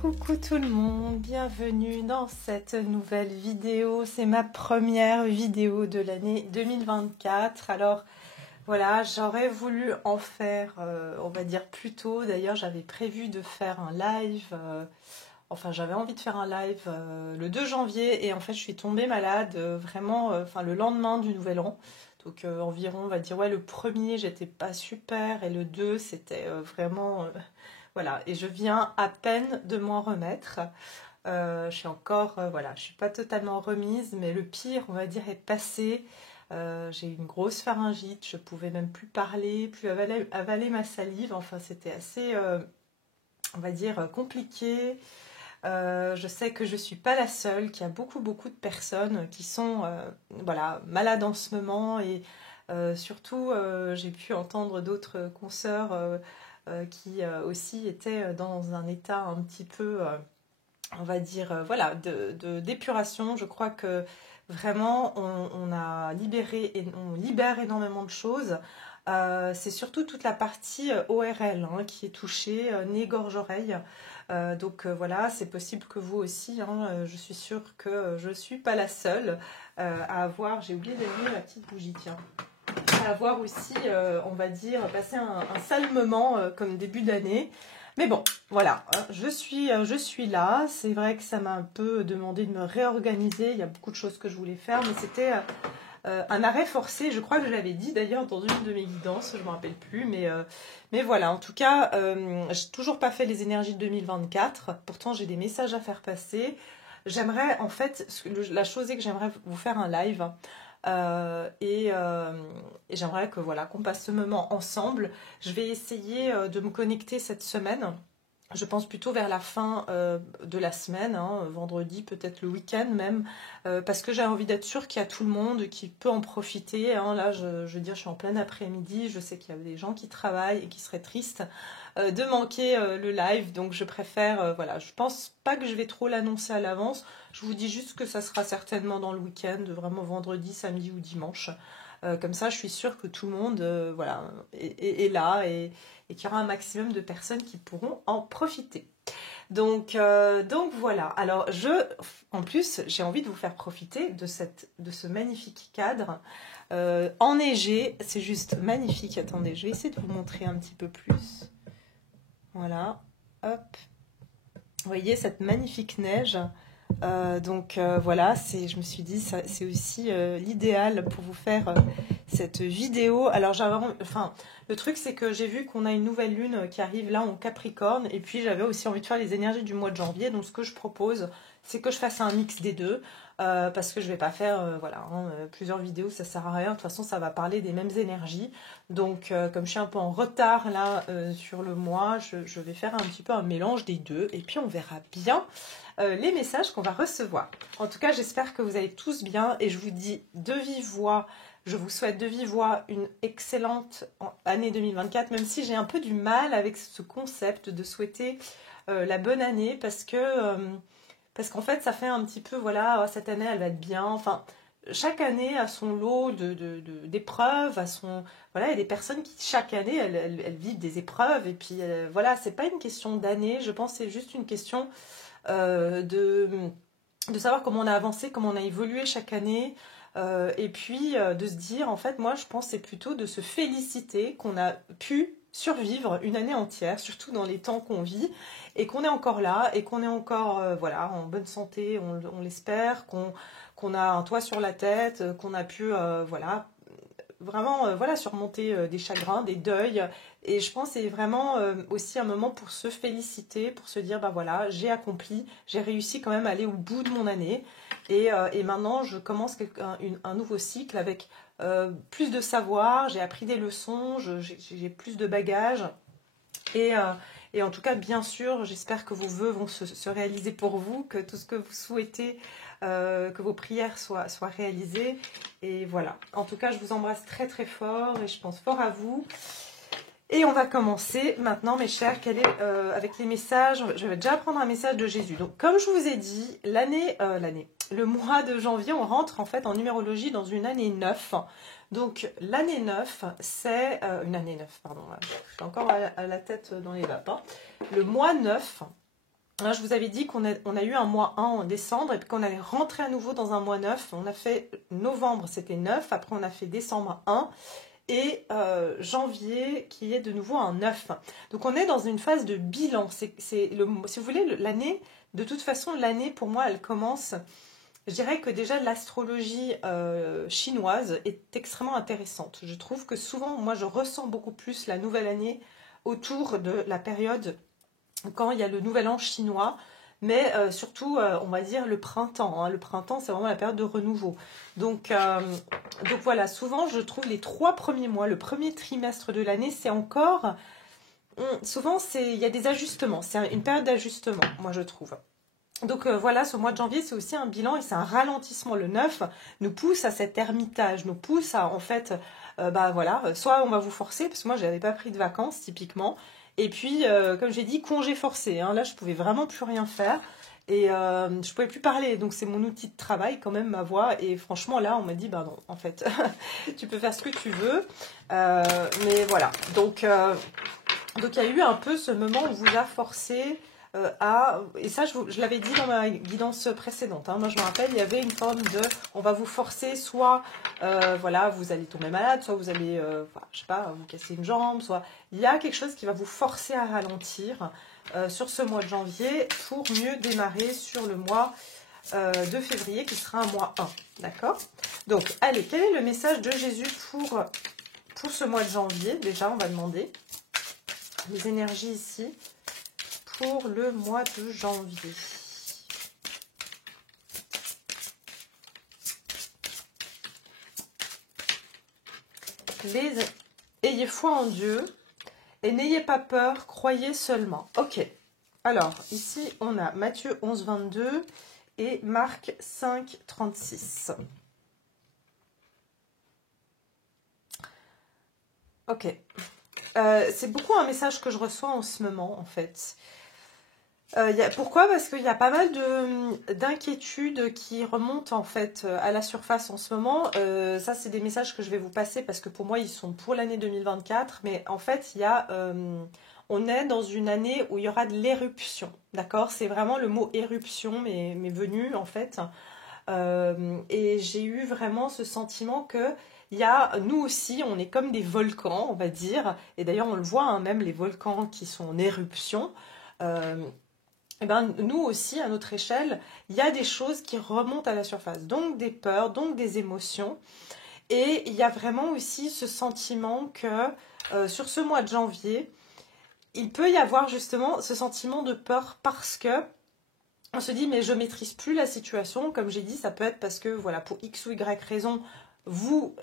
Coucou tout le monde, bienvenue dans cette nouvelle vidéo. C'est ma première vidéo de l'année 2024. Alors voilà, j'aurais voulu en faire, on va dire plus tôt. D'ailleurs, j'avais prévu de faire un live, enfin j'avais envie de faire un live le 2 janvier et en fait je suis tombée malade vraiment le lendemain du Nouvel An. Donc environ, on va dire, ouais, le premier j'étais pas super et le 2 c'était vraiment... Voilà, et je viens à peine de m'en remettre. Je suis encore, voilà, je suis pas totalement remise, mais le pire, on va dire, est passé. J'ai eu une grosse pharyngite, je pouvais même plus parler, plus avaler ma salive. Enfin, c'était assez, on va dire, compliqué. Je sais que je suis pas la seule, qu'il y a beaucoup de personnes qui sont, voilà, malades en ce moment et surtout, j'ai pu entendre d'autres consoeurs qui aussi étaient dans un état un petit peu, on va dire, voilà, d'épuration. Je crois que vraiment, on a libéré et on libère énormément de choses. C'est surtout toute la partie ORL qui est touchée, nez, gorge, oreille. Donc voilà, c'est possible que vous aussi, je suis sûre que je ne suis pas la seule à avoir, j'ai oublié d'allumer ma petite bougie, tiens, à avoir aussi, on va dire, passé un sale moment comme début d'année. Mais bon, voilà, je suis là. C'est vrai que ça m'a un peu demandé de me réorganiser. Il y a beaucoup de choses que je voulais faire, mais c'était un arrêt forcé. Je crois que je l'avais dit d'ailleurs dans une de mes guidances, je ne me rappelle plus. Mais voilà, en tout cas, j'ai toujours pas fait les énergies de 2024. Pourtant, j'ai des messages à faire passer. J'aimerais, en fait, la chose est que j'aimerais vous faire un live. Et j'aimerais que voilà qu'on passe ce moment ensemble. Je vais essayer de me connecter cette semaine. Je pense plutôt vers la fin de la semaine, vendredi, peut-être le week-end même, parce que j'ai envie d'être sûre qu'il y a tout le monde qui peut en profiter. Là, je veux dire, je suis en plein après-midi, je sais qu'il y a des gens qui travaillent et qui seraient tristes de manquer le live, donc je préfère, voilà, je pense pas que je vais trop l'annoncer à l'avance. Je vous dis juste que ça sera certainement dans le week-end, vraiment vendredi, samedi ou dimanche. Comme ça, je suis sûre que tout le monde voilà, est là et qu'il y aura un maximum de personnes qui pourront en profiter. Donc voilà. Alors, en plus, j'ai envie de vous faire profiter de ce magnifique cadre enneigé. C'est juste magnifique. Attendez, je vais essayer de vous montrer un petit peu plus. Voilà. Hop. Vous voyez cette magnifique neige. Voilà, je me suis dit c'est aussi l'idéal pour vous faire cette vidéo. Alors le truc c'est que j'ai vu qu'on a une nouvelle lune qui arrive là en Capricorne et puis j'avais aussi envie de faire les énergies du mois de janvier. Donc ce que je propose c'est que je fasse un mix des deux parce que je vais pas faire plusieurs vidéos, ça sert à rien. De toute façon ça va parler des mêmes énergies. Donc comme je suis un peu en retard là sur le mois, je vais faire un petit peu un mélange des deux et puis on verra bien les messages qu'on va recevoir. En tout cas, j'espère que vous allez tous bien et je vous dis de vive voix, je vous souhaite de vive voix une excellente année 2024, même si j'ai un peu du mal avec ce concept de souhaiter la bonne année parce qu'en fait, ça fait un petit peu, voilà, cette année, elle va être bien. Enfin, chaque année a son lot d'épreuves, voilà, il y a des personnes qui, chaque année, elles vivent des épreuves et puis, voilà, c'est pas une question d'année, je pense que c'est juste une question de savoir comment on a avancé, comment on a évolué chaque année, et puis de se dire, en fait, moi je pense que c'est plutôt de se féliciter qu'on a pu survivre une année entière, surtout dans les temps qu'on vit, et qu'on est encore là, et qu'on est encore voilà, en bonne santé, on l'espère, qu'on a un toit sur la tête, qu'on a pu voilà, vraiment voilà, surmonter des chagrins, des deuils. Et je pense que c'est vraiment aussi un moment pour se féliciter, pour se dire, bah voilà, j'ai accompli, j'ai réussi quand même à aller au bout de mon année. Et maintenant, je commence un nouveau cycle avec plus de savoir, j'ai appris des leçons, j'ai plus de bagages. Et en tout cas, bien sûr, j'espère que vos vœux vont se réaliser pour vous, que tout ce que vous souhaitez, que vos prières soient réalisées. Et voilà. En tout cas, je vous embrasse très très fort et je pense fort à vous. Et on va commencer maintenant, mes chers, avec les messages. Je vais déjà prendre un message de Jésus. Donc, comme je vous ai dit, le mois de janvier, on rentre en fait en numérologie dans une année 9. Donc, l'année 9, c'est... une année 9, pardon. Je suis encore à la tête dans les vapes. Le mois 9, Hein, je vous avais dit on a eu un mois 1 en décembre et puis qu'on allait rentrer à nouveau dans un mois 9. On a fait novembre, c'était 9. Après, on a fait décembre 1 et janvier qui est de nouveau un 9. Donc, on est dans une phase de bilan. Si vous voulez, l'année, de toute façon, l'année, pour moi, elle commence. Je dirais que déjà l'astrologie chinoise est extrêmement intéressante. Je trouve que souvent, moi, je ressens beaucoup plus la nouvelle année autour de la période quand il y a le nouvel an chinois, mais surtout, on va dire le printemps. Hein. Le printemps, c'est vraiment la période de renouveau. Donc voilà, souvent, je trouve les 3 premiers mois, le premier trimestre de l'année, c'est encore... Souvent, il y a des ajustements. C'est une période d'ajustement, moi, je trouve. Donc voilà, ce mois de janvier, c'est aussi un bilan et c'est un ralentissement. Le 9 nous pousse à cet ermitage, nous pousse à, en fait, bah voilà, soit on va vous forcer, parce que moi, je n'avais pas pris de vacances, typiquement. Et puis, comme j'ai dit, congé forcé. Hein, là, je pouvais vraiment plus rien faire. Et je pouvais plus parler. Donc, c'est mon outil de travail, quand même, ma voix. Et franchement, là, on m'a dit, bah non, en fait, tu peux faire ce que tu veux. Mais voilà. Donc, il y a eu un peu ce moment où on vous a forcé et ça je l'avais dit dans ma guidance précédente, hein. Moi je me rappelle, il y avait une forme de, on va vous forcer, soit voilà, vous allez tomber malade, soit vous allez, je sais pas, vous casser une jambe, soit il y a quelque chose qui va vous forcer à ralentir sur ce mois de janvier pour mieux démarrer sur le mois de février qui sera un mois 1, d'accord? Donc allez, quel est le message de Jésus pour ce mois de janvier? Déjà on va demander les énergies ici pour le mois de janvier. Ayez foi en Dieu et n'ayez pas peur, croyez seulement. Ok, alors ici on a Matthieu 11, 22 et Marc 5, 36. Ok, c'est beaucoup un message que je reçois en ce moment en fait. Pourquoi? Parce qu'il y a pas mal d'inquiétudes qui remontent en fait à la surface en ce moment. Ça, c'est des messages que je vais vous passer parce que pour moi, ils sont pour l'année 2024. Mais en fait, on est dans une année où il y aura de l'éruption. D'accord? C'est vraiment le mot éruption m'est venu en fait. Et j'ai eu vraiment ce sentiment que nous aussi, on est comme des volcans, on va dire. Et d'ailleurs, on le voit, hein, même les volcans qui sont en éruption. Eh ben, nous aussi, à notre échelle, il y a des choses qui remontent à la surface, donc des peurs, donc des émotions. Et il y a vraiment aussi ce sentiment que sur ce mois de janvier, il peut y avoir justement ce sentiment de peur parce que on se dit mais je maîtrise plus la situation. Comme j'ai dit, ça peut être parce que voilà, pour X ou Y raison, vous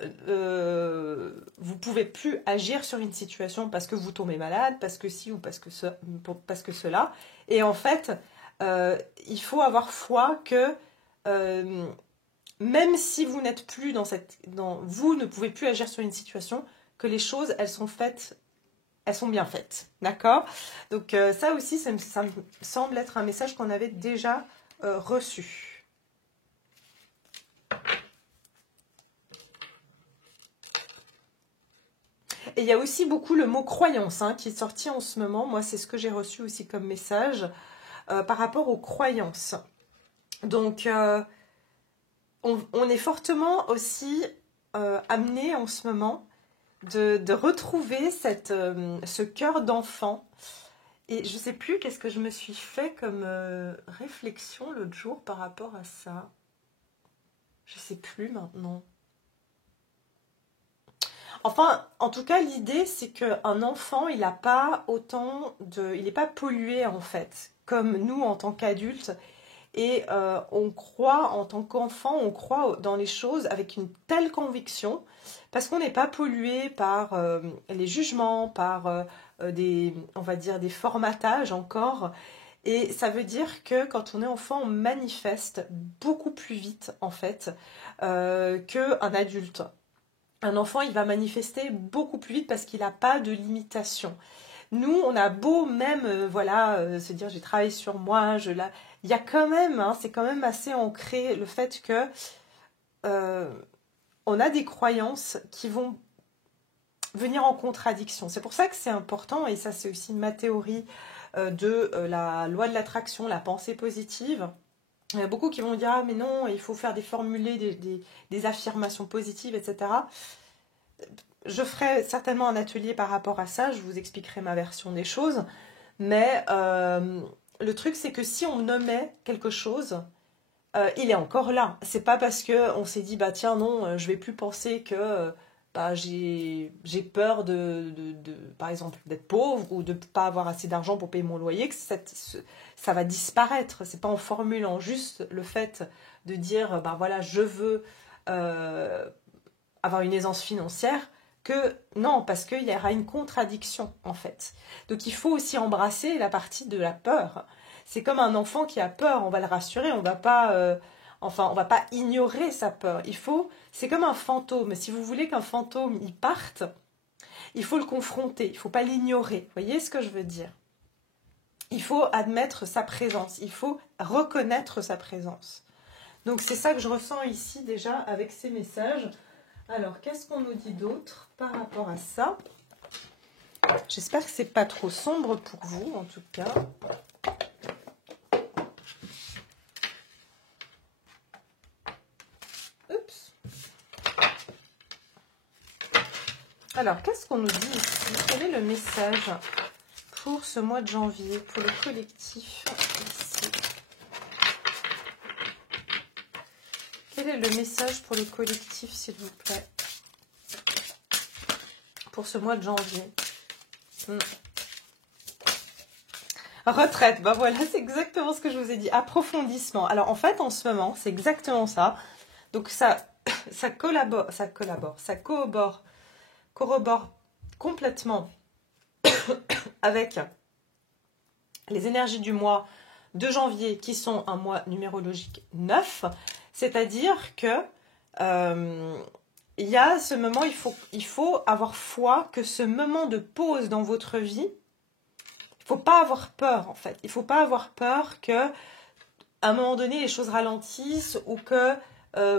pouvez plus agir sur une situation parce que vous tombez malade, parce que ci ou parce que cela. Et en fait, il faut avoir foi que même si vous n'êtes plus vous ne pouvez plus agir sur une situation, que les choses, elles sont bien faites. D'accord? Donc ça aussi, ça me semble être un message qu'on avait déjà reçu. Et il y a aussi beaucoup le mot croyance qui est sorti en ce moment. Moi, c'est ce que j'ai reçu aussi comme message par rapport aux croyances. Donc, on est fortement aussi amené en ce moment de retrouver ce cœur d'enfant. Et je ne sais plus qu'est-ce que je me suis fait comme réflexion l'autre jour par rapport à ça. Je ne sais plus maintenant. Enfin, en tout cas, l'idée, c'est qu'un enfant, il n'a pas il n'est pas pollué, en fait, comme nous, en tant qu'adultes. Et on croit, en tant qu'enfant, on croit dans les choses avec une telle conviction, parce qu'on n'est pas pollué par les jugements, par on va dire, des formatages encore. Et ça veut dire que quand on est enfant, on manifeste beaucoup plus vite, en fait, qu'un adulte. Un enfant, il va manifester beaucoup plus vite parce qu'il n'a pas de limitation. Nous, on a beau même, se dire j'ai travaillé sur moi, il y a quand même, c'est quand même assez ancré le fait que on a des croyances qui vont venir en contradiction. C'est pour ça que c'est important, et ça c'est aussi ma théorie de la loi de l'attraction, la pensée positive. Il y a beaucoup qui vont dire, ah mais non, il faut faire formuler des affirmations positives, etc. Je ferai certainement un atelier par rapport à ça, je vous expliquerai ma version des choses. Mais le truc, c'est que si on nommait quelque chose, il est encore là. C'est pas parce qu'on s'est dit, bah tiens, non, je vais plus penser que bah, j'ai peur par exemple, d'être pauvre ou de ne pas avoir assez d'argent pour payer mon loyer, que ça va disparaître. C'est pas en formulant juste le fait de dire, bah voilà, je veux avoir une aisance financière, que non, parce qu'il y aura une contradiction en fait. Donc il faut aussi embrasser la partie de la peur. C'est comme un enfant qui a peur, on va le rassurer, on va pas, on va pas ignorer sa peur. C'est comme un fantôme. Si vous voulez qu'un fantôme il parte, il faut le confronter, il faut pas l'ignorer. Vous voyez ce que je veux dire? Il faut admettre sa présence, il faut reconnaître sa présence. Donc c'est ça que je ressens ici déjà avec ces messages. Alors, qu'est-ce qu'on nous dit d'autre par rapport à ça? J'espère que c'est pas trop sombre pour vous, en tout cas. Oups. Alors, qu'est-ce qu'on nous dit ici? Quel est le message pour ce mois de janvier, pour le collectif ici? Quel est le message pour le collectif, s'il vous plaît, pour ce mois de janvier? Retraite, ben voilà, c'est exactement ce que je vous ai dit. Approfondissement. Alors en fait, en ce moment, c'est exactement ça. Donc ça corrobore complètement avec les énergies du mois de janvier, qui sont un mois numérologique 9. C'est-à-dire que il y a ce moment, il faut avoir foi que ce moment de pause dans votre vie, il ne faut pas avoir peur en fait. Il ne faut pas avoir peur que à un moment donné les choses ralentissent ou que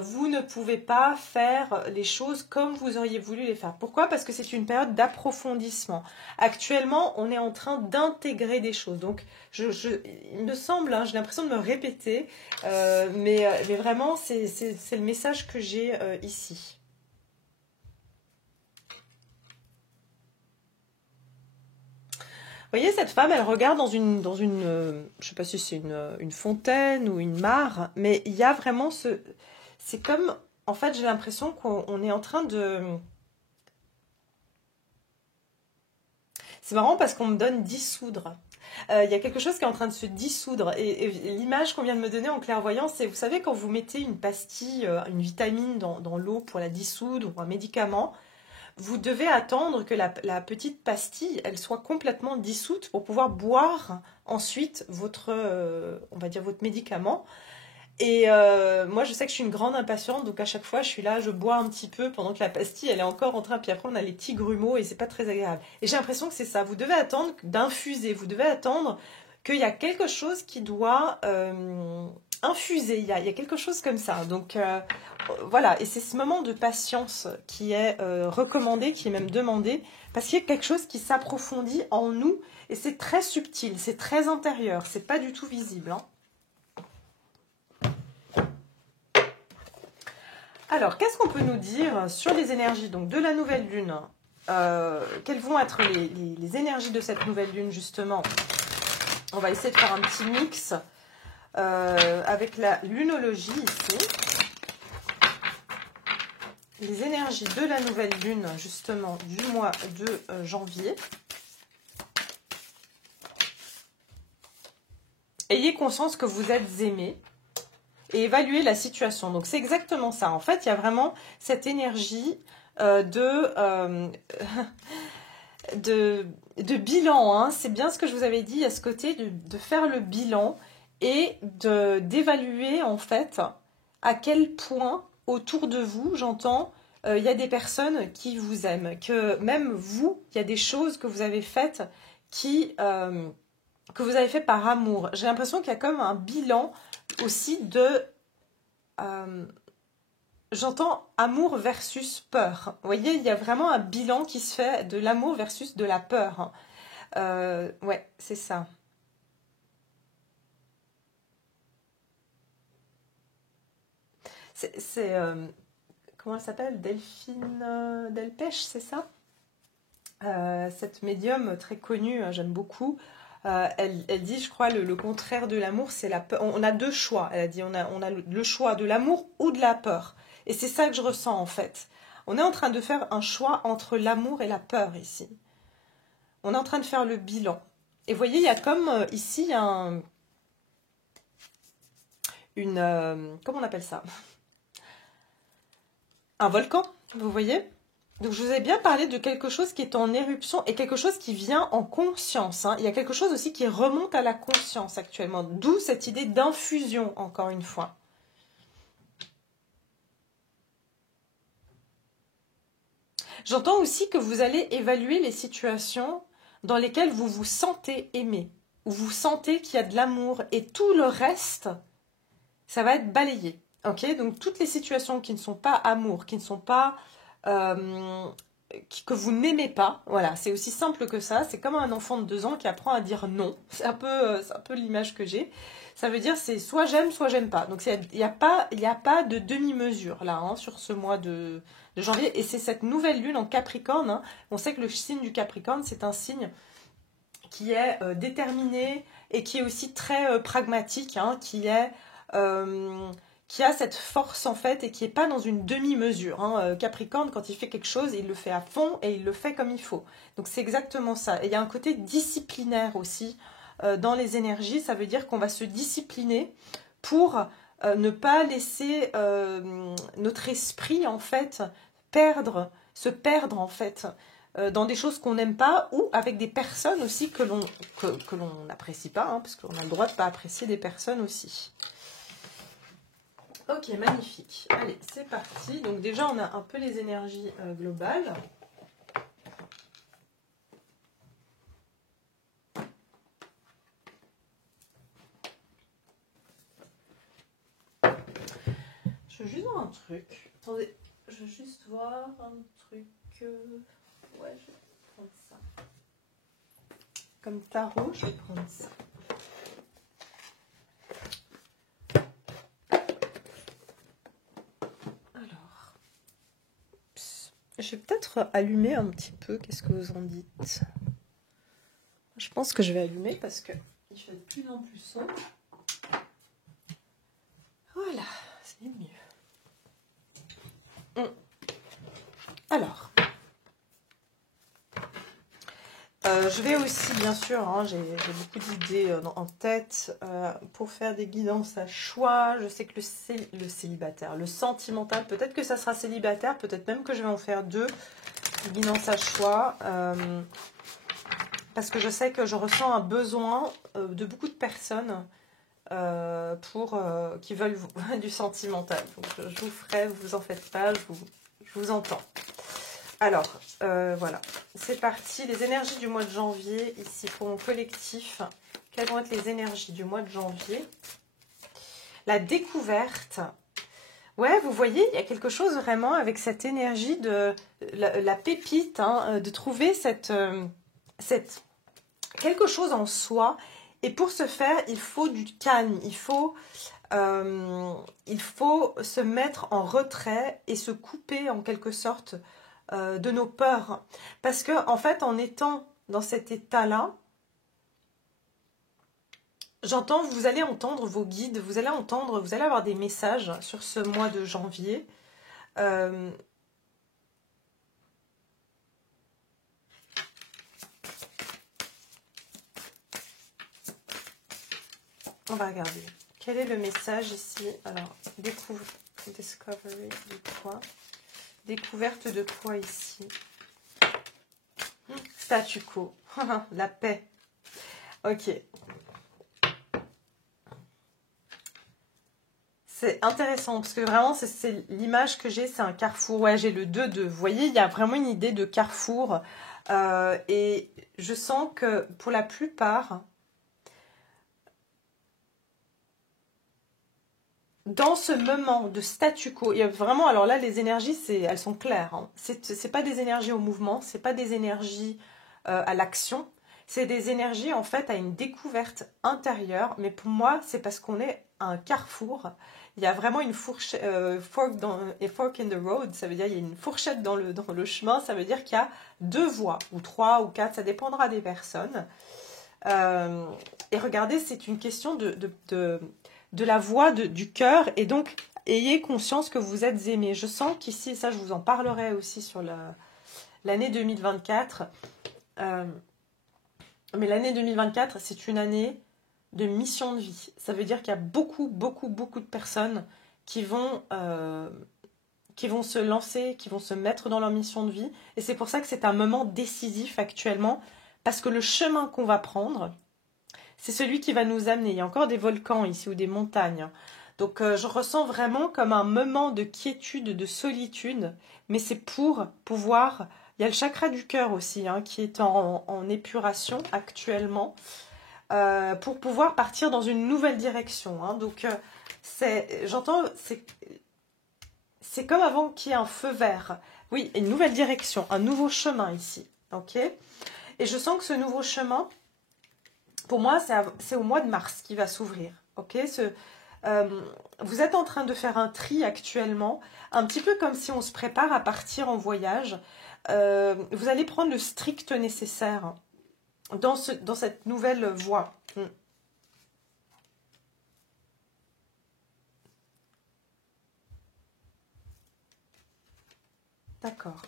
vous ne pouvez pas faire les choses comme vous auriez voulu les faire. Pourquoi? Parce que c'est une période d'approfondissement. Actuellement, on est en train d'intégrer des choses. Donc, il me semble, hein, j'ai l'impression de me répéter, mais vraiment, c'est le message que j'ai ici. Vous voyez, cette femme, elle regarde dans une je sais pas si c'est une fontaine ou une mare, mais il y a vraiment c'est comme, en fait, j'ai l'impression qu'on est en train de... C'est marrant parce qu'on me donne dissoudre. Il y a quelque chose qui est en train de se dissoudre. Et l'image qu'on vient de me donner en clairvoyance, c'est, vous savez, quand vous mettez une pastille, une vitamine dans l'eau pour la dissoudre, ou un médicament, vous devez attendre que la petite pastille, elle soit complètement dissoute pour pouvoir boire ensuite on va dire votre médicament. Et moi, je sais que je suis une grande impatiente, donc à chaque fois, je suis là, je bois un petit peu pendant que la pastille, elle est encore en train, puis après, on a les petits grumeaux et c'est pas très agréable. Et j'ai l'impression que c'est ça. Vous devez attendre d'infuser, vous devez attendre qu'il y a quelque chose qui doit infuser. Il y a quelque chose comme ça. Donc voilà, et c'est ce moment de patience qui est recommandé, qui est même demandé, parce qu'il y a quelque chose qui s'approfondit en nous et c'est très subtil, c'est très intérieur, c'est pas du tout visible, hein. Alors, qu'est-ce qu'on peut nous dire sur les énergies donc, de la nouvelle lune? Quelles vont être les énergies de cette nouvelle lune, justement? On va essayer de faire un petit mix avec la lunologie ici. Les énergies de la nouvelle lune, justement, du mois de janvier. Ayez conscience que vous êtes aimé. Et évaluer la situation. Donc c'est exactement ça. En fait, il y a vraiment cette énergie de bilan. Hein. C'est bien ce que je vous avais dit. Il y a ce côté de faire le bilan et d'évaluer en fait à quel point autour de vous, j'entends, il y a des personnes qui vous aiment. Que même vous, il y a des choses que vous avez faites que vous avez fait par amour. J'ai l'impression qu'il y a comme un bilan aussi j'entends amour versus peur. Vous voyez, il y a vraiment un bilan qui se fait de l'amour versus de la peur. Ouais, c'est ça. Comment elle s'appelle? Delphine Delpech, c'est ça? Cette médium très connue, j'aime beaucoup. Elle dit, je crois, le contraire de l'amour, c'est la peur. On a deux choix, elle a dit. On a le choix de l'amour ou de la peur. Et c'est ça que je ressens, en fait. On est en train de faire un choix entre l'amour et la peur, ici. On est en train de faire le bilan. Et vous voyez, il y a comme, ici, il y a comment on appelle ça? Un volcan, vous voyez? Donc je vous ai bien parlé de quelque chose qui est en éruption et quelque chose qui vient en conscience. Hein. Il y a quelque chose aussi qui remonte à la conscience actuellement. D'où cette idée d'infusion, encore une fois. J'entends aussi que vous allez évaluer les situations dans lesquelles vous vous sentez aimé, où vous sentez qu'il y a de l'amour et tout le reste, ça va être balayé. Ok, donc toutes les situations qui ne sont pas amour, qui ne sont pas que vous n'aimez pas, voilà, c'est aussi simple que ça. C'est comme un enfant de 2 ans qui apprend à dire non. C'est un peu l'image que j'ai. Ça veut dire c'est soit j'aime pas. Donc il n'y a pas de demi-mesure là hein, sur ce mois de janvier. Et c'est cette nouvelle lune en Capricorne. Hein. On sait que le signe du Capricorne, c'est un signe qui est déterminé et qui est aussi très pragmatique, hein, qui a cette force en fait et qui n'est pas dans une demi-mesure. Hein. Capricorne, quand il fait quelque chose, il le fait à fond et il le fait comme il faut. Donc c'est exactement ça. Et il y a un côté disciplinaire aussi dans les énergies. Ça veut dire qu'on va se discipliner pour ne pas laisser notre esprit en fait se perdre en fait dans des choses qu'on n'aime pas ou avec des personnes aussi que l'on n'apprécie pas, hein, parce qu'on a le droit de ne pas apprécier des personnes aussi. Ok, magnifique. Allez, c'est parti. Donc déjà, on a un peu les énergies globales. Je veux juste voir un truc. Attendez, je veux juste voir un truc. Ouais, je vais prendre ça. Comme tarot, je vais prendre ça. Je vais peut-être allumer un petit peu. Qu'est-ce que vous en dites? Je pense que je vais allumer parce que il fait de plus en plus sombre. Voilà, c'est mieux. Alors, je vais aussi, bien sûr, hein, j'ai beaucoup d'idées en tête pour faire des guidances à choix. Je sais que le célibataire, le sentimental, peut-être que ça sera célibataire, peut-être même que je vais en faire 2 guidances à choix. Parce que je sais que je ressens un besoin de beaucoup de personnes qui veulent du sentimental. Donc je vous ferai, vous en faites pas, je vous entends. Alors, voilà, c'est parti. Les énergies du mois de janvier, ici pour mon collectif. Quelles vont être les énergies du mois de janvier? La découverte. Ouais, vous voyez, il y a quelque chose vraiment avec cette énergie de la pépite, hein, de trouver quelque chose en soi. Et pour ce faire, il faut du calme, il faut se mettre en retrait et se couper en quelque sorte de nos peurs. Parce que en fait, en étant dans cet état-là, vous allez entendre vos guides, vous allez avoir des messages sur ce mois de janvier. On va regarder. Quel est le message ici? Alors, discovery de quoi? Découverte de quoi ici? Statu quo. La paix. Ok. C'est intéressant parce que vraiment, c'est l'image que j'ai, c'est un carrefour. Ouais, j'ai le 2-2. Vous voyez, il y a vraiment une idée de carrefour. Et je sens que pour la plupart, dans ce moment de statu quo, il y a vraiment, alors là, les énergies, elles sont claires. Hein. C'est pas des énergies au mouvement, c'est pas des énergies à l'action. c'est des énergies en fait à une découverte intérieure, mais pour moi c'est parce qu'on est à un carrefour. Il y a vraiment une fourchette, fork in the road, ça veut dire il y a une fourchette dans le chemin, ça veut dire qu'il y a 2 voies, ou 3 ou 4, ça dépendra des personnes. Et regardez, c'est une question de la voix du cœur, et donc ayez conscience que vous êtes aimé. Je sens qu'ici, ça je vous en parlerai aussi sur l'année 2024, mais l'année 2024, c'est une année de mission de vie. Ça veut dire qu'il y a beaucoup de personnes qui vont se lancer, qui vont se mettre dans leur mission de vie. Et c'est pour ça que c'est un moment décisif actuellement, parce que le chemin qu'on va prendre, c'est celui qui va nous amener. Il y a encore des volcans ici ou des montagnes. Donc je ressens vraiment comme un moment de quiétude, de solitude, mais c'est pour pouvoir... Il y a le chakra du cœur aussi, hein, qui est en épuration actuellement, pour pouvoir partir dans une nouvelle direction. Hein. Donc j'entends, c'est comme avant qu'il y ait un feu vert. Oui, une nouvelle direction, un nouveau chemin ici. Ok. Et je sens que ce nouveau chemin, pour moi, c'est au mois de mars qui va s'ouvrir. Ok. Vous êtes en train de faire un tri actuellement, un petit peu comme si on se prépare à partir en voyage. Vous allez prendre le strict nécessaire dans cette nouvelle voie. D'accord.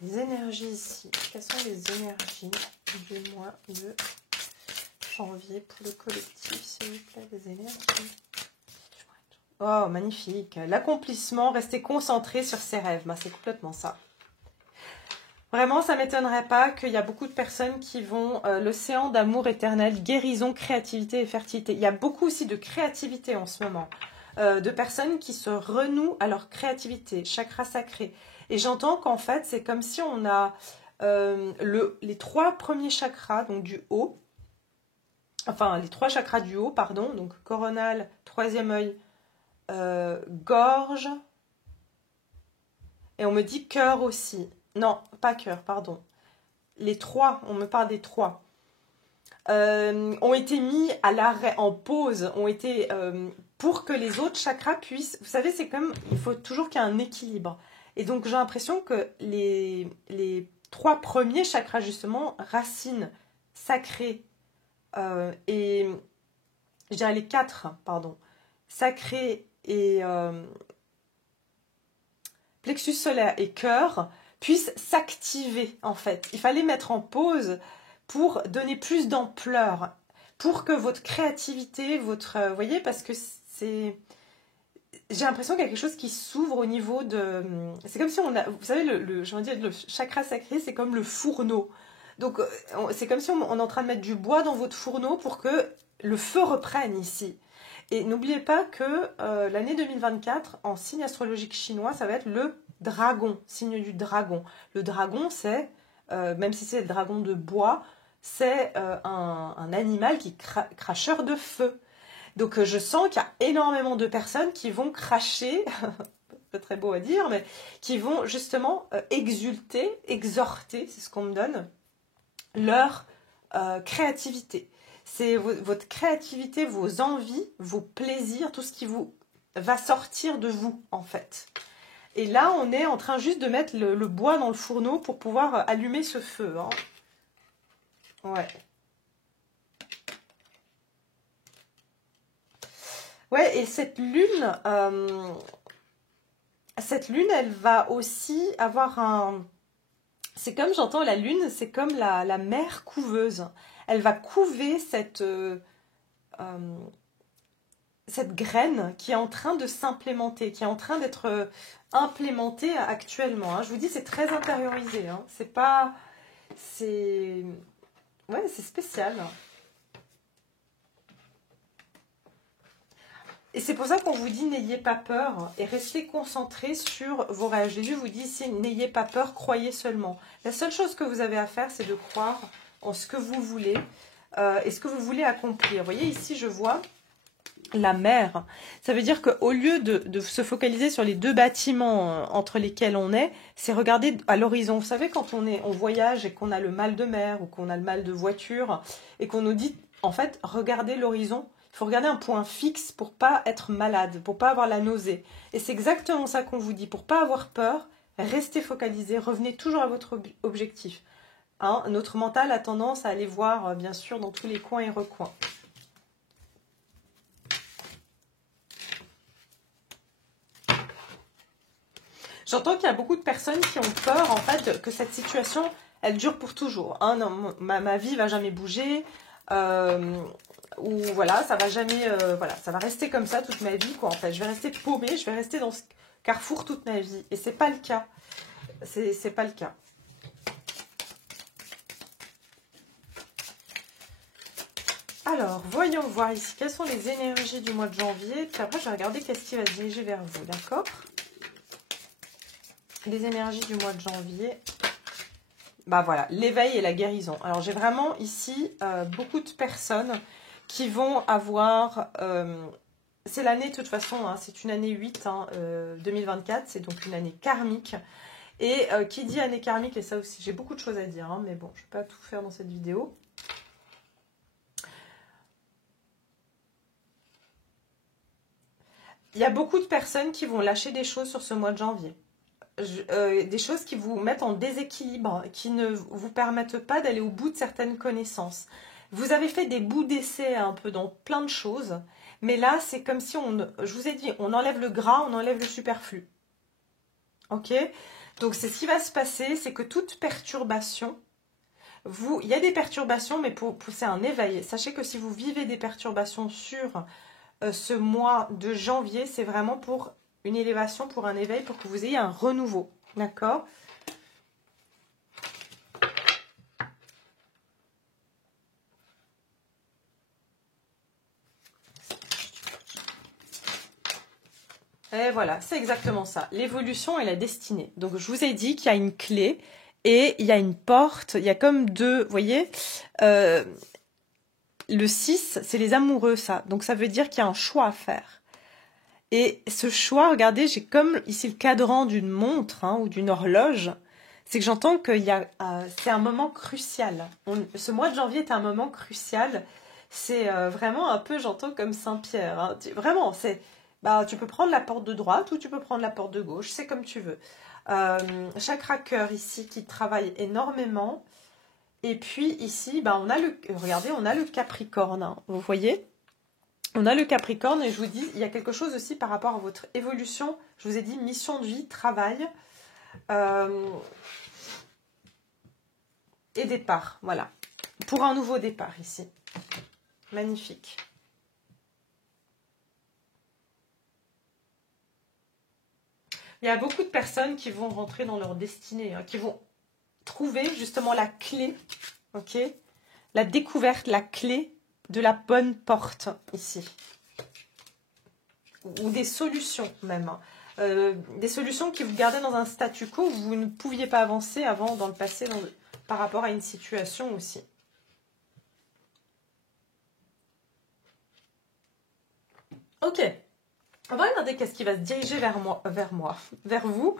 Les énergies ici. Quelles sont les énergies du mois de janvier pour le collectif, s'il vous plaît, des énergies? Oh, magnifique. L'accomplissement, rester concentré sur ses rêves. Bah, c'est complètement ça. Vraiment, ça ne m'étonnerait pas qu'il y a beaucoup de personnes qui vont l'océan d'amour éternel, guérison, créativité et fertilité. Il y a beaucoup aussi de créativité en ce moment. De personnes qui se renouent à leur créativité, chakra sacré. Et j'entends qu'en fait, c'est comme si on a les 3 premiers chakras, donc du haut, enfin les 3 chakras du haut, pardon, donc coronal, 3e œil, gorge, et on me dit cœur aussi. Non, pas cœur, pardon. Les 3, on me parle des 3. Ont été mis à l'arrêt, en pause, ont été pour que les autres chakras puissent... Vous savez, c'est comme, il faut toujours qu'il y ait un équilibre. Et donc, j'ai l'impression que les 3 premiers chakras, justement, racines, sacrées, et... Je dirais les 4, pardon. Sacré et plexus solaire et cœur puissent s'activer, en fait. Il fallait mettre en pause pour donner plus d'ampleur, pour que votre créativité, votre... Vous voyez, parce que c'est... J'ai l'impression qu'il y a quelque chose qui s'ouvre au niveau de... C'est comme si on a... Vous savez, le chakra sacré, c'est comme le fourneau. Donc, c'est comme si on est en train de mettre du bois dans votre fourneau pour que le feu reprenne ici. Et n'oubliez pas que l'année 2024, en signe astrologique chinois, ça va être le dragon, signe du dragon. Le dragon, c'est, même si c'est le dragon de bois, c'est un animal qui cracheur de feu. Donc je sens qu'il y a énormément de personnes qui vont cracher, pas très beau à dire, mais qui vont justement exulter, exhorter, c'est ce qu'on me donne, leur créativité. C'est votre créativité, vos envies, vos plaisirs, tout ce qui vous va sortir de vous, en fait. Et là, on est en train juste de mettre le bois dans le fourneau pour pouvoir allumer ce feu. Hein. Ouais. Ouais, et cette lune, elle va aussi avoir un... C'est comme, j'entends la lune, c'est comme la mère couveuse. Elle va couver cette graine qui est en train de s'implémenter, qui est en train d'être implémentée actuellement. Hein. Je vous dis, c'est très intériorisé. Hein. C'est pas... C'est... Ouais, c'est spécial. Et c'est pour ça qu'on vous dit n'ayez pas peur et restez concentré sur vos rêves. Jésus vous dit ici n'ayez pas peur, croyez seulement. La seule chose que vous avez à faire, c'est de croire en ce que vous voulez et ce que vous voulez accomplir. Vous voyez ici, je vois la mer. Ça veut dire qu'au lieu de se focaliser sur les deux bâtiments entre lesquels on est, c'est regarder à l'horizon. Vous savez, quand on voyage et qu'on a le mal de mer ou qu'on a le mal de voiture et qu'on nous dit, en fait, regardez l'horizon. Il faut regarder un point fixe pour pas être malade, pour pas avoir la nausée. Et c'est exactement ça qu'on vous dit. Pour pas avoir peur, restez focalisé, revenez toujours à votre objectif. Hein, notre mental a tendance à aller voir, bien sûr, dans tous les coins et recoins. J'entends qu'il y a beaucoup de personnes qui ont peur, en fait, que cette situation, elle dure pour toujours. Hein, non, ma vie va jamais bouger, ou voilà, ça va jamais, voilà, ça va rester comme ça toute ma vie, quoi. En fait, je vais rester paumée, je vais rester dans ce carrefour toute ma vie. Et c'est pas le cas. C'est pas le cas. Alors, voyons voir ici quelles sont les énergies du mois de janvier. Puis après, je vais regarder qu'est-ce qui va se diriger vers vous, d'accord? Les énergies du mois de janvier. Bah voilà, l'éveil et la guérison. Alors, j'ai vraiment ici beaucoup de personnes qui vont avoir... c'est l'année, de toute façon, hein, c'est une année 8, hein, 2024. C'est donc une année karmique. Et qui dit année karmique, et ça aussi, j'ai beaucoup de choses à dire, hein, mais bon, je ne vais pas tout faire dans cette vidéo. Il y a beaucoup de personnes qui vont lâcher des choses sur ce mois de janvier. Des choses qui vous mettent en déséquilibre, qui ne vous permettent pas d'aller au bout de certaines connaissances. Vous avez fait des bouts d'essai un peu dans plein de choses, mais là, c'est comme si je vous ai dit, on enlève le gras, on enlève le superflu. Ok? Donc, c'est ce qui va se passer, c'est que toute perturbation, il y a des perturbations, mais pour pousser un éveil. Sachez que si vous vivez des perturbations sur ce mois de janvier, c'est vraiment pour une élévation, pour un éveil, pour que vous ayez un renouveau. D'accord? Et voilà, c'est exactement ça. L'évolution et la destinée. Donc, je vous ai dit qu'il y a une clé et il y a une porte. Il y a comme deux, vous voyez, le 6, c'est les amoureux, ça. Donc, ça veut dire qu'il y a un choix à faire. Et ce choix, regardez, j'ai comme ici le cadran d'une montre, hein, ou d'une horloge. C'est que j'entends qu'il y a, c'est un moment crucial. Ce mois de janvier est un moment crucial. C'est vraiment un peu, j'entends comme Saint-Pierre. Hein. Vraiment, c'est, tu peux prendre la porte de droite ou tu peux prendre la porte de gauche, c'est comme tu veux. Chakra cœur ici qui travaille énormément. Et puis ici, on a regardez, on a le Capricorne, hein, vous voyez? On a le Capricorne et je vous dis, il y a quelque chose aussi par rapport à votre évolution. Je vous ai dit mission de vie, travail et départ. Voilà. Pour un nouveau départ ici. Magnifique. Il y a beaucoup de personnes qui vont rentrer dans leur destinée, hein, qui vont trouver justement la clé, ok, la découverte, la clé de la bonne porte ici. Ou des solutions même. Des solutions qui vous gardaient dans un statu quo où vous ne pouviez pas avancer avant dans le passé par rapport à une situation aussi. Ok. On va regarder qu'est-ce qui va se diriger vers vous.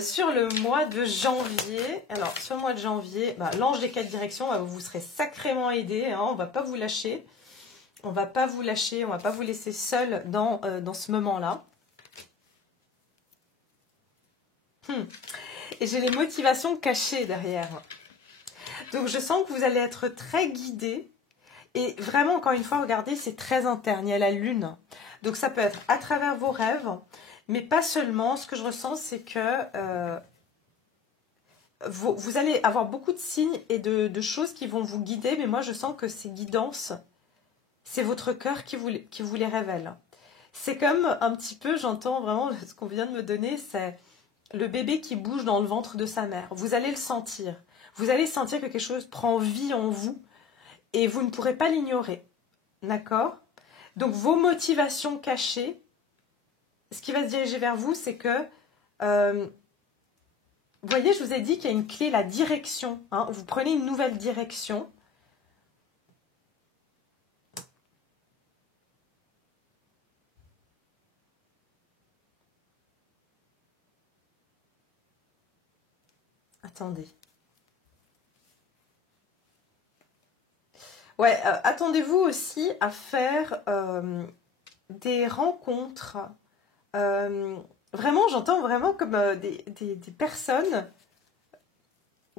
Sur le mois de janvier. Alors, sur le mois de janvier, l'ange des 4 directions, vous serez sacrément aidé. Hein, on ne va pas vous lâcher. On ne va pas vous lâcher. On ne va pas vous laisser seul dans ce moment-là. Et j'ai les motivations cachées derrière. Donc, je sens que vous allez être très guidé. Et vraiment, encore une fois, regardez, c'est très interne. Il y a la lune. Donc, ça peut être à travers vos rêves. Mais pas seulement. Ce que je ressens, c'est que vous allez avoir beaucoup de signes et de choses qui vont vous guider. Mais moi, je sens que ces guidances, c'est votre cœur qui vous les révèle. C'est comme un petit peu, j'entends vraiment ce qu'on vient de me donner, c'est le bébé qui bouge dans le ventre de sa mère. Vous allez le sentir. Vous allez sentir que quelque chose prend vie en vous et vous ne pourrez pas l'ignorer. D'accord? Donc, vos motivations cachées, ce qui va se diriger vers vous, c'est que, vous voyez, je vous ai dit qu'il y a une clé, la direction. Hein, vous prenez une nouvelle direction. attendez. Ouais, attendez-vous aussi à faire des rencontres. Vraiment, j'entends vraiment comme des personnes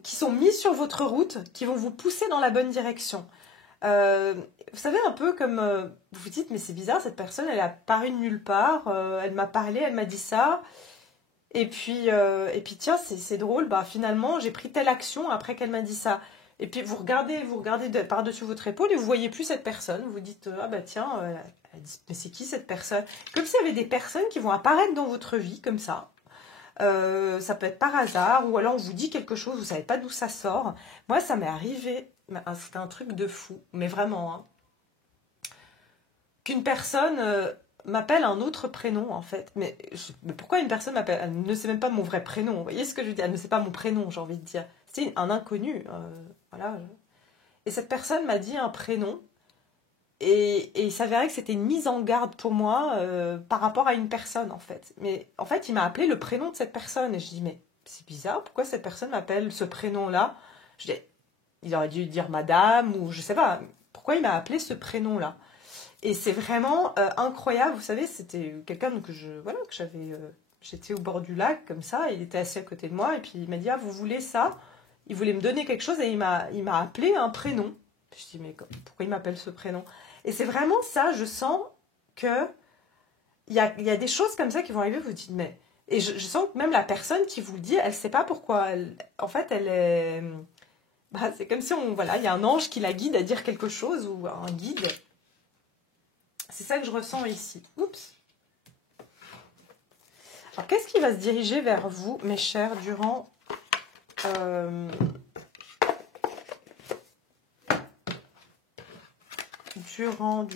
qui sont mises sur votre route, qui vont vous pousser dans la bonne direction. Vous savez, un peu comme vous vous dites, mais c'est bizarre, cette personne, elle a apparu de nulle part, elle m'a parlé, elle m'a dit ça, et puis tiens, c'est drôle, bah finalement, j'ai pris telle action après qu'elle m'a dit ça. Et puis vous regardez par-dessus votre épaule et vous voyez plus cette personne. Vous vous dites, ah bah tiens, elle dit, mais c'est qui cette personne? Comme s'il y avait des personnes qui vont apparaître dans votre vie, comme ça. Ça peut être par hasard, ou alors on vous dit quelque chose, vous savez pas d'où ça sort. Moi, ça m'est arrivé, c'était un truc de fou, mais vraiment, hein, qu'une personne m'appelle un autre prénom, en fait. Mais pourquoi une personne m'appelle? Elle ne sait même pas mon vrai prénom. Vous voyez ce que je veux dire? Elle ne sait pas mon prénom, j'ai envie de dire. C'est un inconnu. Voilà. Et cette personne m'a dit un prénom. Et il s'avérait que c'était une mise en garde pour moi par rapport à une personne, en fait. Mais en fait, il m'a appelé le prénom de cette personne. Et je dis, mais c'est bizarre, pourquoi cette personne m'appelle ce prénom-là? Je dis, il aurait dû dire madame, ou je sais pas. Pourquoi il m'a appelé ce prénom-là? Et c'est vraiment incroyable. Vous savez, c'était quelqu'un que voilà, que j'avais... j'étais au bord du lac, comme ça. Il était assis à côté de moi. Et puis il m'a dit, ah, vous voulez ça? Il voulait me donner quelque chose et il m'a appelé un prénom. Je dis, mais pourquoi il m'appelle ce prénom? Et c'est vraiment ça, je sens que il y a des choses comme ça qui vont arriver, vous vous dites, mais... Et je sens que même la personne qui vous le dit, elle ne sait pas pourquoi. En fait, elle est... Bah, c'est comme si voilà, il y a un ange qui la guide à dire quelque chose, ou un guide. C'est ça que je ressens ici. Oups. Alors, qu'est-ce qui va se diriger vers vous, mes chers, durant... Durant.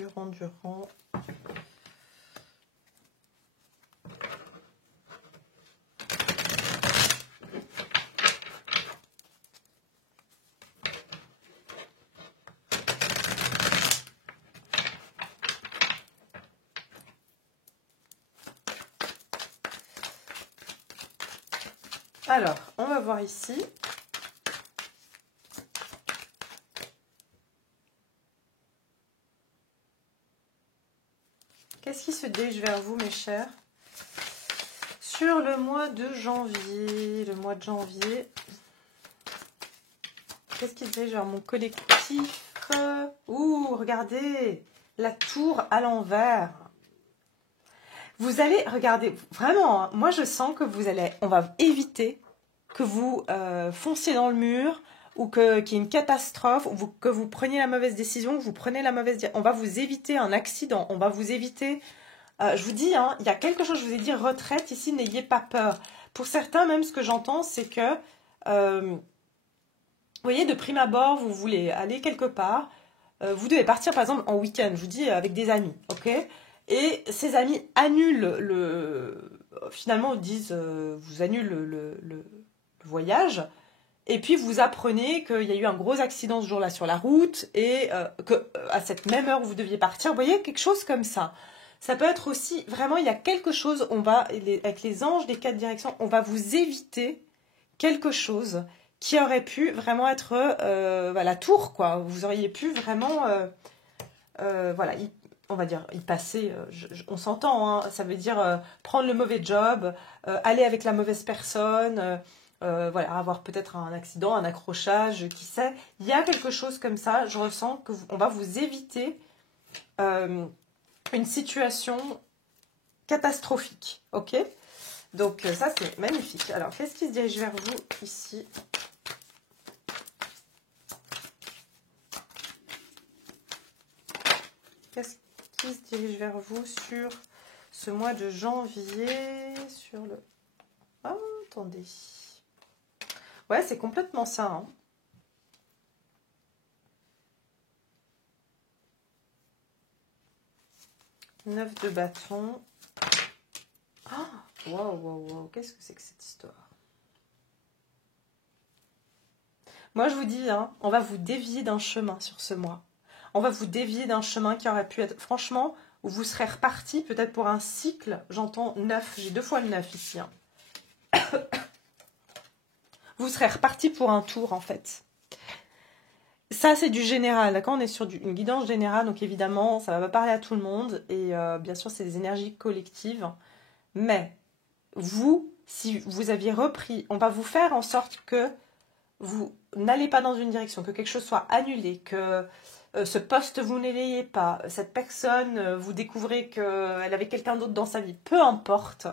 Alors, on va voir ici. Qu'est-ce qui se dirige vers vous, mes chers? Sur le mois de janvier. Qu'est-ce qui se dirige vers mon collectif? Ouh, regardez, la tour à l'envers. Vous allez, regardez, vraiment, hein, moi je sens que on va éviter que vous fonciez dans le mur, ou qu'il y ait une catastrophe, ou que vous preniez la mauvaise décision, que vous prenez la mauvaise direction. On va vous éviter un accident, on va vous éviter... je vous dis, hein, il y a quelque chose, je vous ai dit retraite, ici, n'ayez pas peur. Pour certains, même, ce que j'entends, c'est que, vous voyez, de prime abord, vous voulez aller quelque part, vous devez partir, par exemple, en week-end, je vous dis, avec des amis, ok? Et ces amis annulent finalement, disent, vous annulent le voyage, et puis vous apprenez qu'il y a eu un gros accident ce jour-là sur la route, et qu'à cette même heure où vous deviez partir, vous voyez, quelque chose comme ça. Ça peut être aussi, vraiment, il y a quelque chose, avec les anges des 4 directions, on va vous éviter quelque chose qui aurait pu vraiment être la tour, quoi. Vous auriez pu vraiment, voilà, on va dire, y passer, on s'entend, hein, ça veut dire prendre le mauvais job, aller avec la mauvaise personne, voilà, avoir peut-être un accident, un accrochage, qui sait. Il y a quelque chose comme ça, je ressens qu'on va vous éviter une situation catastrophique, ok? Donc ça c'est magnifique. Alors qu'est-ce qui se dirige vers vous ici? Qu'est-ce qui se dirige vers vous sur ce mois de janvier? Sur le... Oh, attendez. Ouais, c'est complètement ça, hein. Neuf de bâton. Oh, wow. Qu'est-ce que c'est que cette histoire? Moi, je vous dis, hein, on va vous dévier d'un chemin sur ce mois. On va vous dévier d'un chemin qui aurait pu être, franchement, où vous serez reparti peut-être pour un cycle. J'entends 9, j'ai 2 fois le 9 ici. Hein. vous serez reparti pour un tour en fait. Ça, c'est du général, d'accord? On est sur une guidance générale, donc évidemment, ça va pas parler à tout le monde. Et bien sûr, c'est des énergies collectives. Mais vous, si vous aviez repris, on va vous faire en sorte que vous n'allez pas dans une direction, que quelque chose soit annulé, que ce poste, vous ne l'ayez pas, cette personne, vous découvrez qu'elle avait quelqu'un d'autre dans sa vie, peu importe.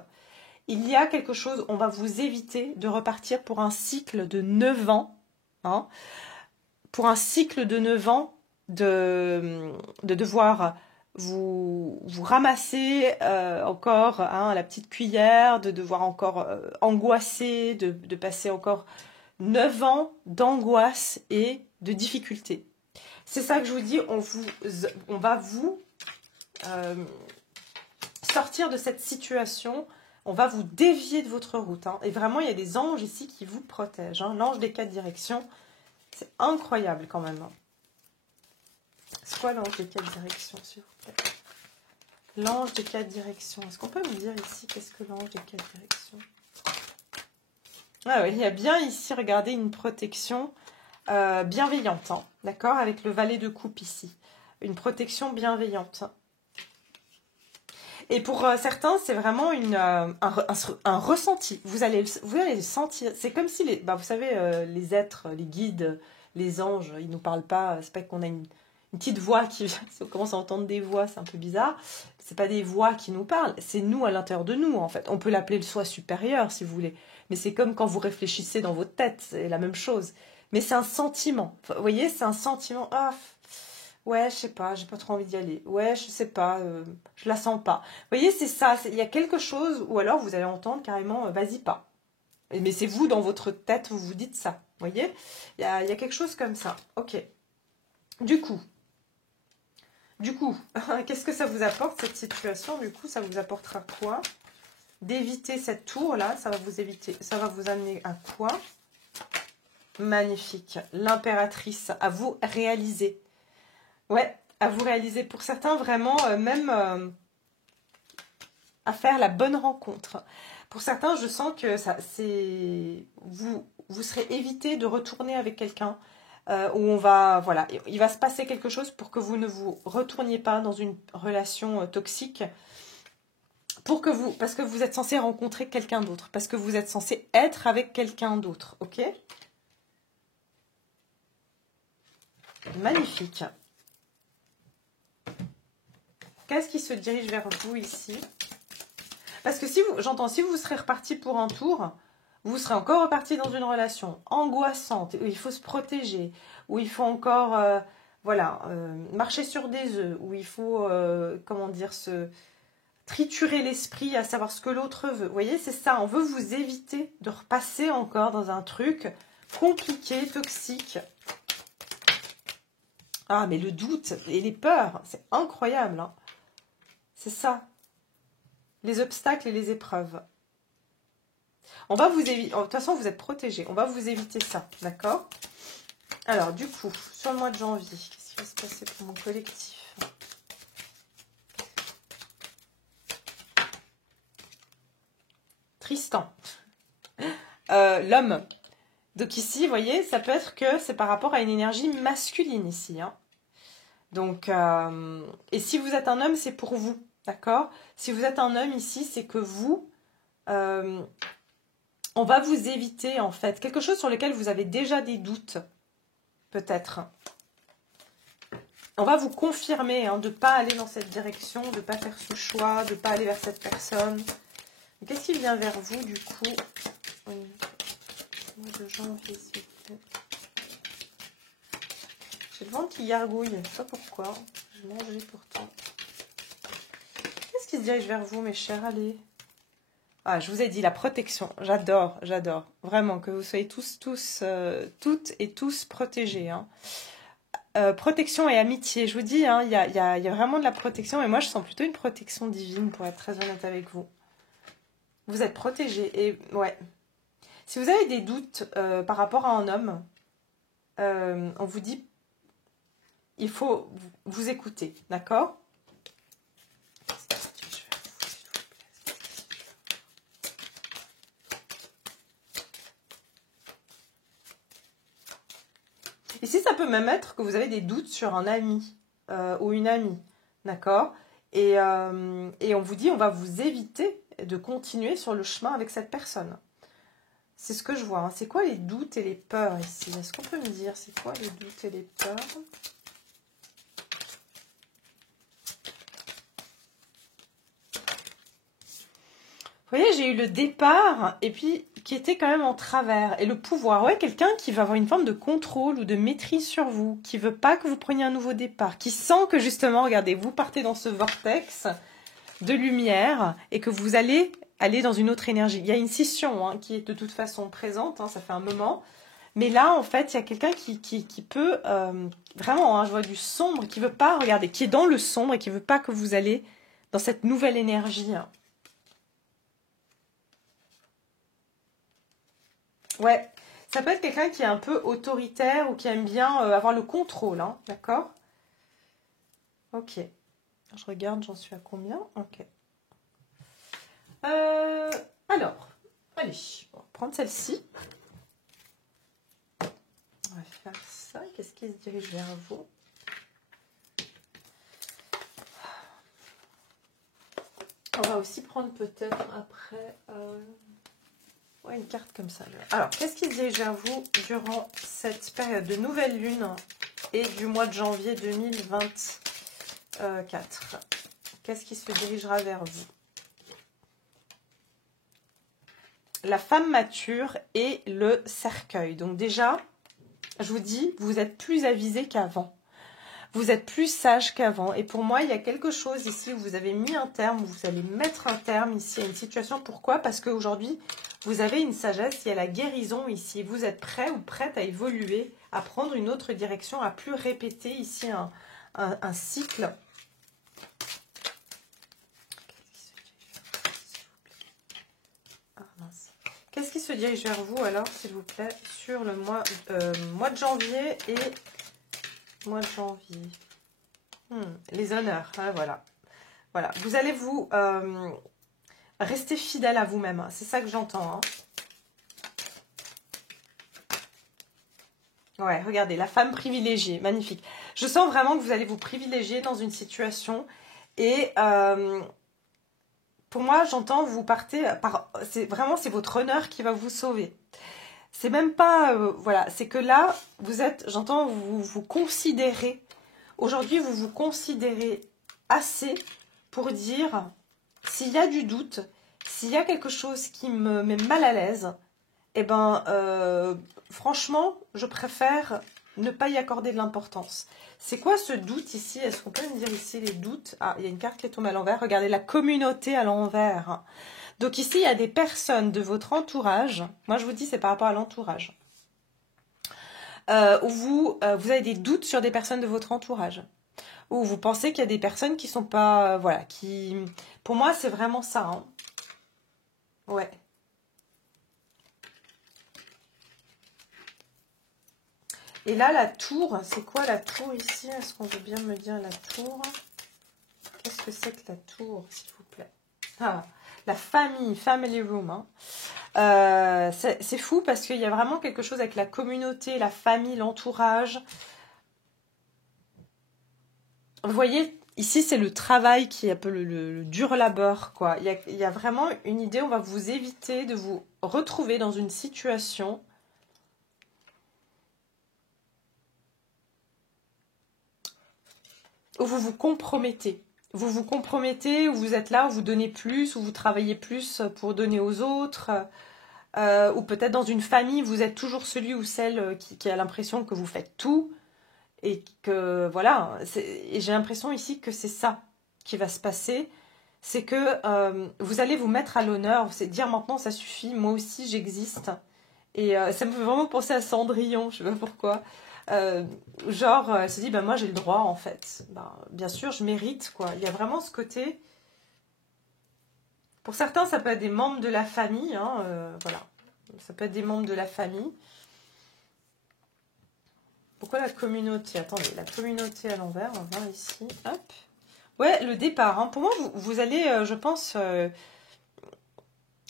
Il y a quelque chose, on va vous éviter de repartir pour un cycle de 9 ans, hein, pour un cycle de 9 ans de devoir vous ramasser encore hein, la petite cuillère, de devoir encore angoisser, de passer encore 9 ans d'angoisse et de difficultés. C'est ça que je vous dis, on va vous sortir de cette situation, on va vous dévier de votre route. Hein. Et vraiment, il y a des anges ici qui vous protègent. Hein. L'ange des 4 directions, c'est incroyable quand même. C'est quoi l'ange des 4 directions, s'il vous plaît? L'ange des 4 directions. Est-ce qu'on peut me dire ici qu'est-ce que l'ange des 4 directions? Ah oui, il y a bien ici, regardez, une protection bienveillante. Hein, d'accord? Avec le valet de coupe ici. Une protection bienveillante. Et pour certains, c'est vraiment un ressenti. Vous allez le sentir. C'est comme si, vous savez, les êtres, les guides, les anges, ils ne nous parlent pas. C'est pas qu'on a une petite voix qui vient. Si on commence à entendre des voix, c'est un peu bizarre. C'est pas des voix qui nous parlent. C'est nous à l'intérieur de nous, en fait. On peut l'appeler le soi supérieur, si vous voulez. Mais c'est comme quand vous réfléchissez dans votre tête. C'est la même chose. Mais c'est un sentiment. Enfin, vous voyez, c'est un sentiment. Ah, ouais, je sais pas, j'ai pas trop envie d'y aller. Ouais, je sais pas, je la sens pas. Vous voyez, c'est ça, il y a quelque chose, ou alors vous allez entendre carrément, vas-y pas. Mais c'est vous, dans votre tête, vous vous dites ça. Vous voyez, il y a quelque chose comme ça. Ok. Du coup, qu'est-ce que ça vous apporte, cette situation? Du coup, ça vous apportera quoi? D'éviter cette tour-là, ça va vous amener à quoi? Magnifique. L'impératrice, à vous réaliser. Ouais, à vous réaliser. Pour certains, vraiment, même à faire la bonne rencontre. Pour certains, je sens que vous serez évité de retourner avec quelqu'un où voilà, il va se passer quelque chose pour que vous ne vous retourniez pas dans une relation toxique. Parce que vous êtes censé rencontrer quelqu'un d'autre. Parce que vous êtes censé être avec quelqu'un d'autre. Ok? Magnifique. Qu'est-ce qui se dirige vers vous ici? Parce que si vous serez reparti pour un tour, vous serez encore reparti dans une relation angoissante, où il faut se protéger, où il faut encore marcher sur des œufs, où il faut, se triturer l'esprit à savoir ce que l'autre veut. Vous voyez, c'est ça, on veut vous éviter de repasser encore dans un truc compliqué, toxique. Ah, mais le doute et les peurs, c'est incroyable. Hein. C'est ça. Les obstacles et les épreuves. On va vous éviter. De toute façon, vous êtes protégés. On va vous éviter ça. D'accord? Alors, du coup, sur le mois de janvier, qu'est-ce qui va se passer pour mon collectif? Tristan. L'homme. Donc ici, vous voyez, ça peut être que c'est par rapport à une énergie masculine ici. Hein. Donc, et si vous êtes un homme, c'est pour vous. D'accord? Si vous êtes un homme ici, c'est que vous... on va vous éviter, en fait, quelque chose sur lequel vous avez déjà des doutes, peut-être. On va vous confirmer de ne pas aller dans cette direction, de ne pas faire ce choix, de ne pas aller vers cette personne. Qu'est-ce qui vient vers vous, du coup? Mois de janvier, s'il vous plaît. J'ai le ventre qui gargouille, je ne sais pas pourquoi. J'ai mangé pourtant. Qu'est-ce qui se dirige vers vous, mes chers? Allez. Ah, je vous ai dit, la protection. J'adore, j'adore. Vraiment, que vous soyez toutes et tous protégés. Hein. Protection et amitié. Je vous dis, hein, il y a vraiment de la protection. Et moi, je sens plutôt une protection divine, pour être très honnête avec vous. Vous êtes protégés. Et ouais. Si vous avez des doutes par rapport à un homme, on vous dit, il faut vous écouter. D'accord ? Ici, ça peut même être que vous avez des doutes sur un ami ou une amie, d'accord? Et on vous dit, on va vous éviter de continuer sur le chemin avec cette personne. C'est ce que je vois. Hein. C'est quoi les doutes et les peurs ici? Est-ce qu'on peut me dire, c'est quoi les doutes et les peurs? Vous voyez, j'ai eu le départ, et puis qui était quand même en travers. Et le pouvoir, ouais, quelqu'un qui va avoir une forme de contrôle ou de maîtrise sur vous, qui veut pas que vous preniez un nouveau départ, qui sent que justement, regardez, vous partez dans ce vortex de lumière, et que vous allez aller dans une autre énergie. Il y a une scission hein, qui est de toute façon présente, hein, ça fait un moment. Mais là, en fait, il y a quelqu'un qui peut, vraiment, hein, je vois du sombre, qui veut pas, regardez, qui est dans le sombre et qui veut pas que vous allez dans cette nouvelle énergie. Hein. Ouais, ça peut être quelqu'un qui est un peu autoritaire ou qui aime bien avoir le contrôle, hein, d'accord? Ok. Je regarde, j'en suis à combien? Ok. Alors, allez, on va prendre celle-ci. On va faire ça. Qu'est-ce qui se dirige vers vous? On va aussi prendre peut-être après... Ouais, une carte comme ça. Alors, qu'est-ce qui se dirige vers vous durant cette période de nouvelle lune et du mois de janvier 2024? Qu'est-ce qui se dirigera vers vous? La femme mature et le cercueil. Donc déjà, je vous dis, vous êtes plus avisé qu'avant. Vous êtes plus sage qu'avant. Et pour moi, il y a quelque chose ici où vous avez mis un terme, où vous allez mettre un terme ici à une situation. Pourquoi? Parce qu'aujourd'hui, vous avez une sagesse, il y a la guérison ici. Vous êtes prêt ou prête à évoluer, à prendre une autre direction, à plus répéter ici un cycle. Ah, mince. Qu'est-ce qui se dirige vers vous alors, s'il vous plaît, sur le mois de janvier et mois de janvier? Les honneurs, hein, voilà. Voilà, vous allez vous rester fidèle à vous-même. C'est ça que j'entends. Hein. Ouais, regardez, la femme privilégiée, magnifique. Je sens vraiment que vous allez vous privilégier dans une situation. Et pour moi, j'entends vous partez par... C'est votre honneur qui va vous sauver. C'est même pas... voilà, c'est que là, vous êtes... J'entends vous vous considérez... Aujourd'hui, vous vous considérez assez pour dire... S'il y a du doute, s'il y a quelque chose qui me met mal à l'aise, eh ben, franchement, je préfère ne pas y accorder de l'importance. C'est quoi ce doute ici? Est-ce qu'on peut me dire ici les doutes? Ah, il y a une carte qui est tombée à l'envers. Regardez, la communauté à l'envers. Donc ici, il y a des personnes de votre entourage. Moi, je vous dis, c'est par rapport à l'entourage. Où vous avez des doutes sur des personnes de votre entourage. Ou vous pensez qu'il y a des personnes qui sont pas... voilà, qui... Pour moi, c'est vraiment ça. Hein. Ouais. Et là, la tour, c'est quoi la tour ici? Est-ce qu'on veut bien me dire la tour? Qu'est-ce que c'est que la tour, s'il vous plaît? Ah, la famille, family room. Hein. C'est fou parce qu'il y a vraiment quelque chose avec la communauté, la famille, l'entourage. Vous voyez, ici, c'est le travail qui est un peu le dur labeur, quoi. Il y a vraiment une idée, on va vous éviter de vous retrouver dans une situation où vous vous compromettez. Vous vous compromettez, où vous êtes là, où vous donnez plus, où vous travaillez plus pour donner aux autres. Ou peut-être dans une famille, vous êtes toujours celui ou celle qui a l'impression que vous faites tout. Et que, voilà, et j'ai l'impression ici que c'est ça qui va se passer. C'est que vous allez vous mettre à l'honneur, c'est dire maintenant ça suffit, moi aussi j'existe. Et ça me fait vraiment penser à Cendrillon, je sais pas pourquoi. Genre, elle se dit, ben moi j'ai le droit en fait. Ben, bien sûr, je mérite quoi. Il y a vraiment ce côté. Pour certains, ça peut être des membres de la famille, hein, voilà. Ça peut être des membres de la famille. Pourquoi la communauté? Attendez, la communauté à l'envers, on va voir ici. Hop. Ouais, le départ. Hein. Pour moi, vous allez, je pense,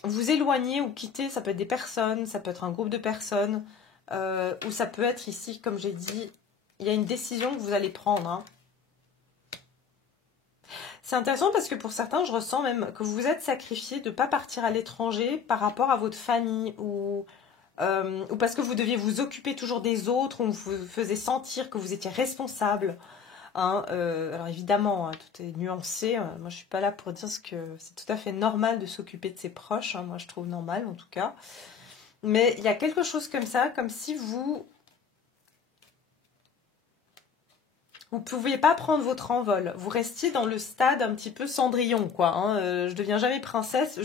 vous éloigner ou quitter. Ça peut être des personnes, ça peut être un groupe de personnes. ou ça peut être ici, comme j'ai dit, il y a une décision que vous allez prendre. Hein. C'est intéressant parce que pour certains, je ressens même que vous vous êtes sacrifié de ne pas partir à l'étranger par rapport à votre famille ou parce que vous deviez vous occuper toujours des autres, on vous faisait sentir que vous étiez responsable. Hein, alors évidemment, hein, tout est nuancé. Moi, je suis pas là pour dire que c'est tout à fait normal de s'occuper de ses proches. Hein, moi, je trouve normal en tout cas. Mais il y a quelque chose comme ça, comme si vous ne pouviez pas prendre votre envol. Vous restiez dans le stade un petit peu Cendrillon, quoi. Hein, je deviens jamais princesse,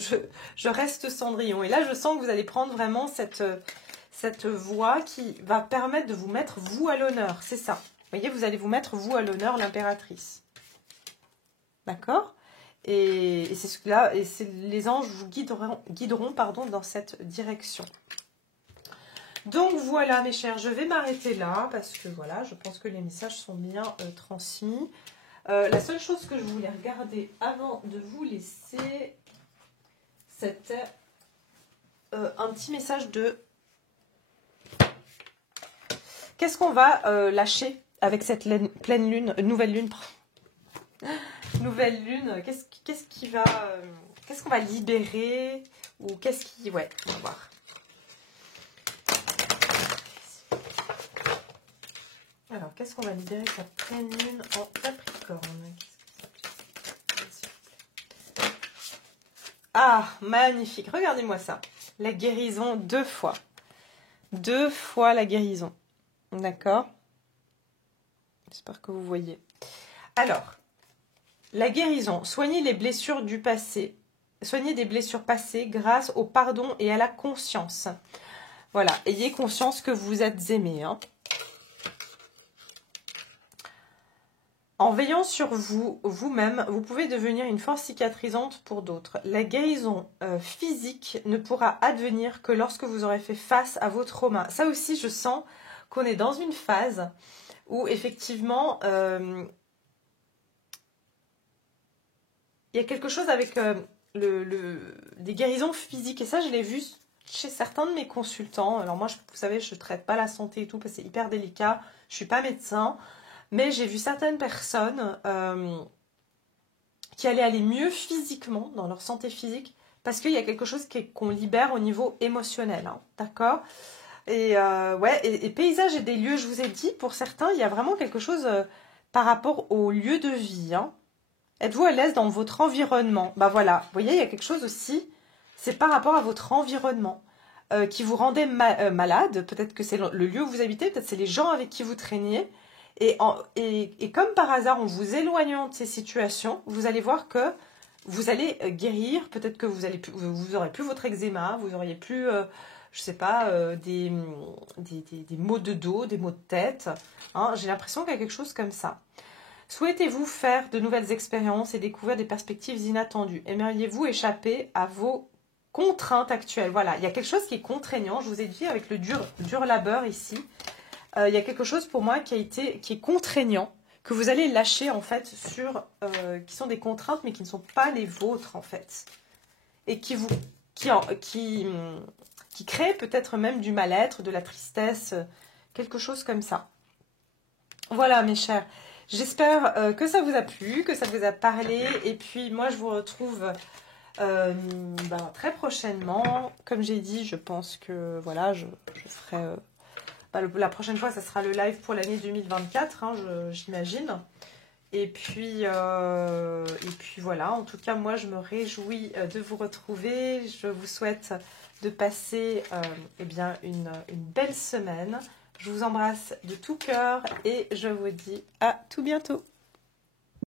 je reste Cendrillon. Et là, je sens que vous allez prendre vraiment cette voie qui va permettre de vous mettre vous à l'honneur. C'est ça. Vous voyez, vous allez vous mettre vous à l'honneur, l'impératrice. D'accord? Et c'est ce que là, et les anges vous guideront pardon, dans cette direction. Donc voilà mes chers, je vais m'arrêter là parce que voilà, je pense que les messages sont bien transmis. La seule chose que je voulais regarder avant de vous laisser, c'était un petit message de... Qu'est-ce qu'on va lâcher avec cette pleine lune, nouvelle lune? Nouvelle lune, qu'est-ce qu'on va libérer? Ou qu'est-ce qui... Ouais, on va voir. Alors, qu'est-ce qu'on va libérer avec la pleine lune en Capricorne? Ah, magnifique. Regardez-moi ça. La guérison 2 fois. 2 fois la guérison. D'accord? J'espère que vous voyez. Alors, la guérison. Soignez les blessures du passé. Soignez des blessures passées grâce au pardon et à la conscience. Voilà. Ayez conscience que vous êtes aimé, hein. En veillant sur vous-même, vous pouvez devenir une force cicatrisante pour d'autres. La guérison physique ne pourra advenir que lorsque vous aurez fait face à vos traumas. Ça aussi, je sens qu'on est dans une phase où effectivement, il y a quelque chose avec des guérisons physiques. Et ça, je l'ai vu chez certains de mes consultants. Alors moi, vous savez, je ne traite pas la santé et tout parce que c'est hyper délicat. Je ne suis pas médecin. Mais j'ai vu certaines personnes qui allaient aller mieux physiquement, dans leur santé physique, parce qu'il y a quelque chose qu'on libère au niveau émotionnel. Hein, d'accord? Et ouais, et paysage et des lieux, je vous ai dit, pour certains, il y a vraiment quelque chose par rapport au lieu de vie. Hein. Êtes-vous à l'aise dans votre environnement? Bah voilà, vous voyez, il y a quelque chose aussi, c'est par rapport à votre environnement. Qui vous rendait malade. Peut-être que c'est le lieu où vous habitez, peut-être c'est les gens avec qui vous traîniez. Et comme par hasard, en vous éloignant de ces situations, vous allez voir que vous allez guérir. Peut-être que vous aurez plus votre eczéma, vous auriez plus, je sais pas, des maux de dos, des maux de tête. Hein. J'ai l'impression qu'il y a quelque chose comme ça. Souhaitez-vous faire de nouvelles expériences et découvrir des perspectives inattendues? Aimeriez-vous échapper à vos contraintes actuelles? Voilà, il y a quelque chose qui est contraignant. Je vous ai dit avec le dur labeur ici. Il y a quelque chose pour moi qui est contraignant, que vous allez lâcher en fait qui sont des contraintes mais qui ne sont pas les vôtres en fait. Et qui créent peut-être même du mal-être, de la tristesse, quelque chose comme ça. Voilà mes chers, j'espère que ça vous a plu, que ça vous a parlé. Et puis moi je vous retrouve très prochainement. Comme j'ai dit, je pense que voilà, je ferai... la prochaine fois, ça sera le live pour l'année 2024, hein, j'imagine. Et puis voilà, en tout cas, moi, je me réjouis de vous retrouver. Je vous souhaite de passer une belle semaine. Je vous embrasse de tout cœur et je vous dis à tout bientôt.